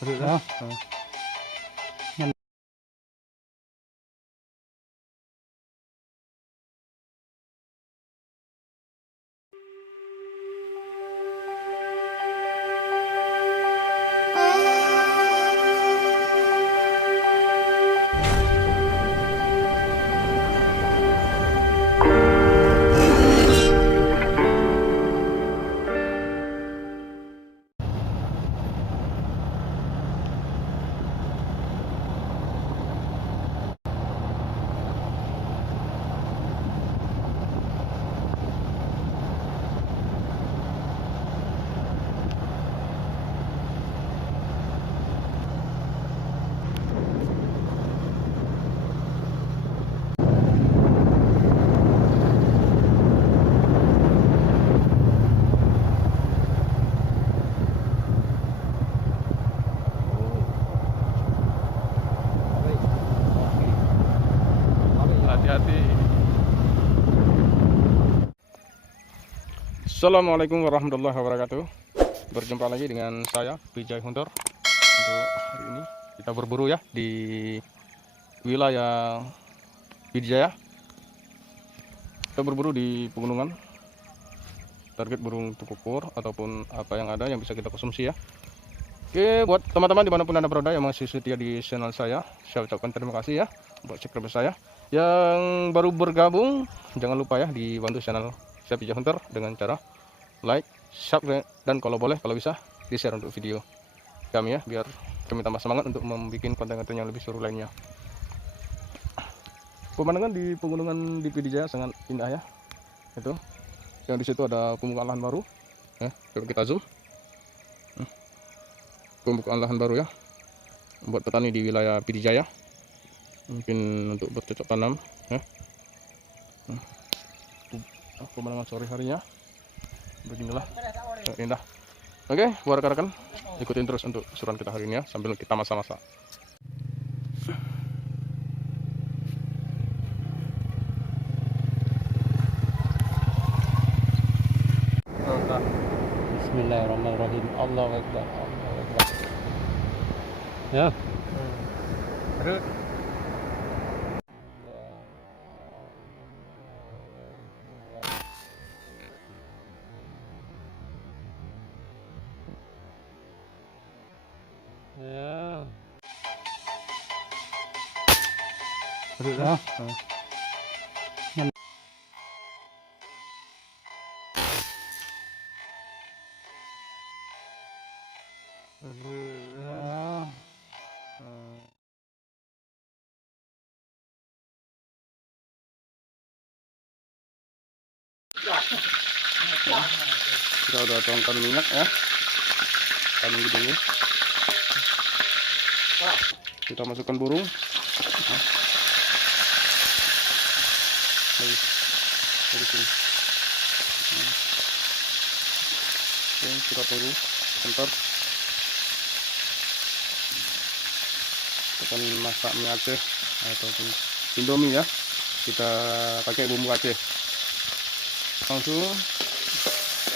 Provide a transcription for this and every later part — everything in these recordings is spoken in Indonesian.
Udah. Hati-hati. Assalamualaikum warahmatullahi wabarakatuh. Berjumpa lagi dengan saya Vijay Hunter. Untuk hari ini kita berburu ya di wilayah Pidijaya. Kita berburu di pegunungan. Target burung tukupur ataupun apa yang ada yang bisa kita konsumsi ya. Oke, buat teman-teman dimanapun anda berada yang masih setia di channel saya ucapkan terima kasih ya buat subscribe saya. Yang baru bergabung, jangan lupa ya dibantu channel saya Vijay Hunter dengan cara like, subscribe, dan kalau boleh, kalau bisa, di-share untuk video kami ya, biar kami tambah semangat untuk membuat konten-konten yang lebih seru lainnya. Pemandangan di pegunungan di Pidijaya sangat indah ya. Itu, yang di situ ada pembukaan lahan baru. Ya, coba kita zoom. Pembukaan lahan baru ya, buat petani di wilayah Pidijaya. Mungkin untuk bercocok tanam ya. Pemandangan sore harinya beginilah, indah. Oke, buat rekan-rekan ikutin terus untuk keseruan kita hari ini ya, sambil kita masa-masa. Bismillahirrahmanirrahim. Allahu Akbar. Allahu Akbar. Ya. Aduh. Ya. Aduh. Kita udah tuangkan minyak ya, kami dulu. Kita masukkan burung. Dari sini. Oke, kita tunggu sebentar. Kita akan masak mie Aceh ataupun Indomie ya. Kita pakai bumbu Aceh. Langsung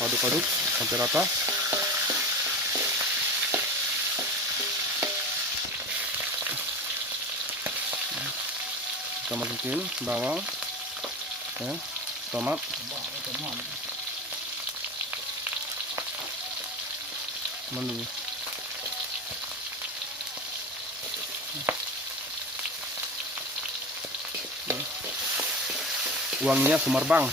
aduk-aduk sampai rata. Kita masukin bawang ya, tomat, menu. Uangnya Sumarbang.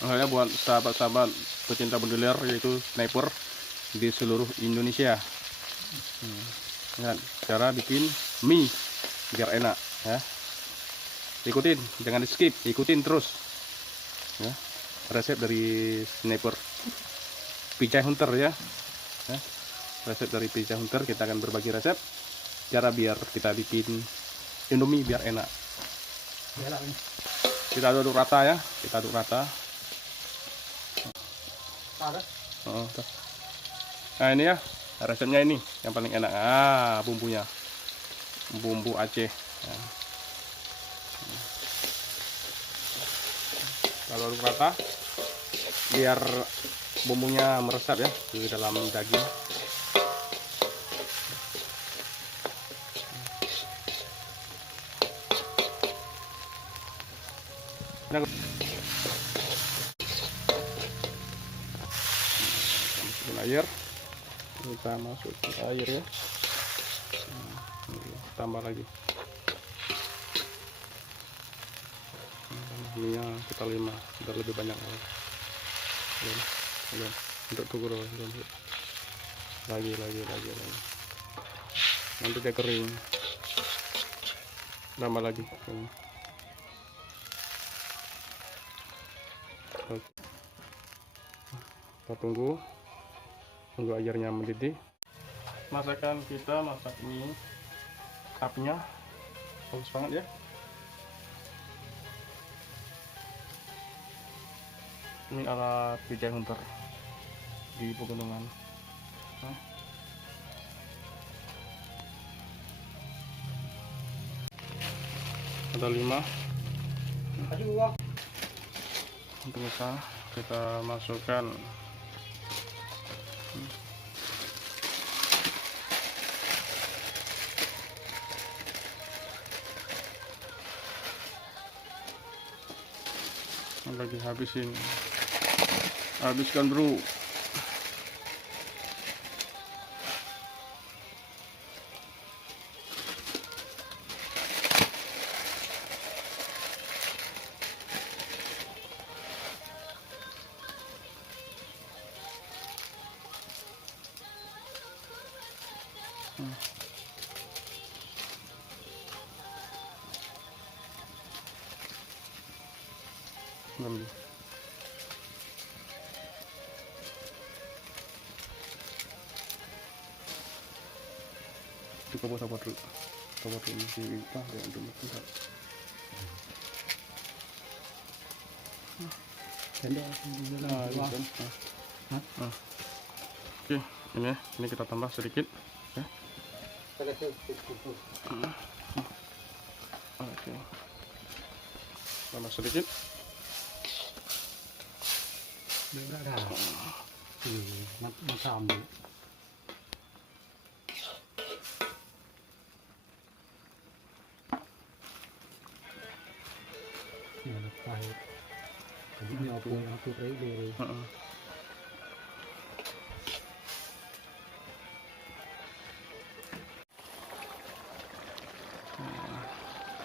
Makanya buat sahabat-sahabat pecinta bergelar yaitu sniper di seluruh Indonesia, cara bikin mie biar enak ya. Ikutin, jangan di skip, ikutin terus ya, resep dari sniper Vijay Hunter ya. Resep dari Vijay Hunter, kita akan berbagi resep cara biar kita bikin Indomie biar enak. Kita aduk rata ya, kita aduk rata. Nah ini ya resepnya, ini yang paling enak. Bumbunya bumbu Aceh ya. lalu aduk rata biar bumbunya meresap ya di dalam daging. Nah, masukin air, kita masukin air ya. Tambah lagi minyak kita 5 biar lebih banyak untuk tukur lagi nanti dia kering, tambah lagi. Kita tunggu airnya mendidih. Masakan kita masak mie, apinya bagus banget ya. Ini ala Vijay Hunter di pegunungan. Ada 5. Untuk kita masukkan lagi, habiskan bro. Itu sabar dulu masih ya untuk melihat. Oke, ini kita tambah sedikit ya. Oke, tambah sedikit.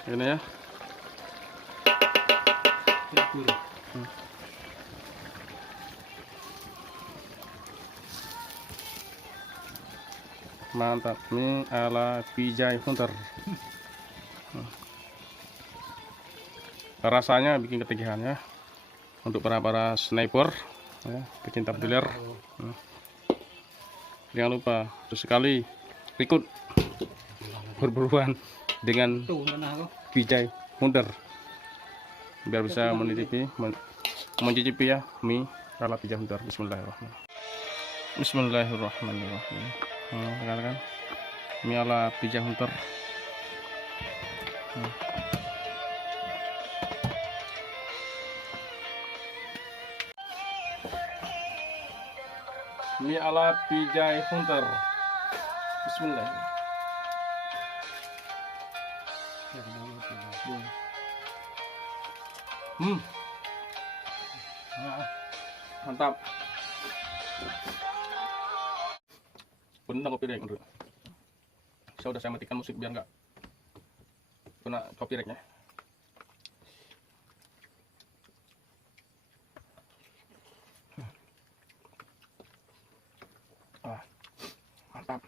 Ini ya. Mantap, ini ala Vijay Hunter. Rasanya bikin ketagihan ya untuk para sniper ya, pecinta broiler. Jangan lupa sesekali ikut berburuan dengan Vijay Hunter biar bisa mencicipi ya mie ala Vijay Hunter. Bismillahirrahmanirrahim. Kan mie ala Vijay Hunter. Mie ala Vijay Hunter. Bismillah. Mantap. Bener copyright menurut. Saya udah matikan musik biar nggak kena copyrightnya. Mantap.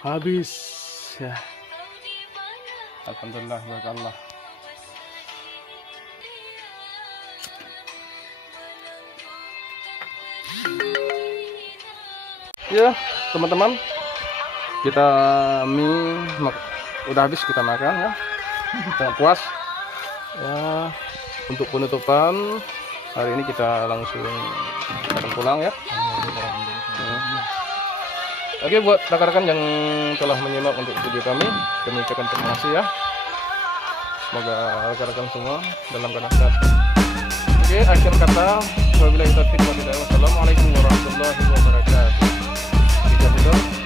Habis ya. Alhamdulillah, barakallah. Ya teman-teman, kita mie udah habis kita makan ya, sangat puas ya. Untuk penutupan hari ini kita langsung akan pulang ya. Oke, buat rekan-rekan yang telah menyimak untuk video kami ucapkan terima kasih ya. Semoga rekan-rekan semua dalam keadaan sehat. Oke, akhir kata wabillahi taufiq wal hidayah. Wassalamualaikum warahmatullahi wabarakatuh.